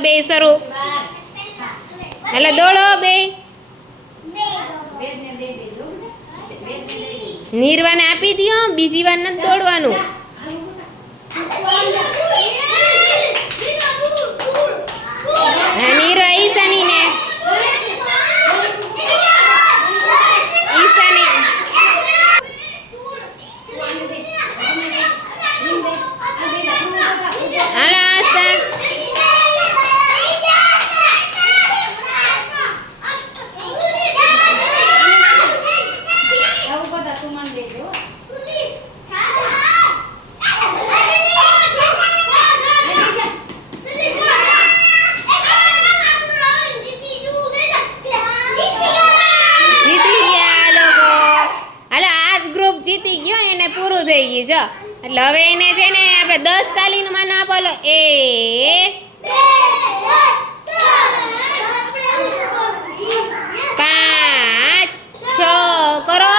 કરો બે શરૂ એટલે દોડો બે. નીરવાને આપી દો બીજી વાર નથી દોડવાનું. જીતી ગયો, એને પૂરું થઈ ગયું. જો, એટલે હવે એને છે ને આપણે દસ તાલીનું માન આપો એ, પાંચ, છ, કરો.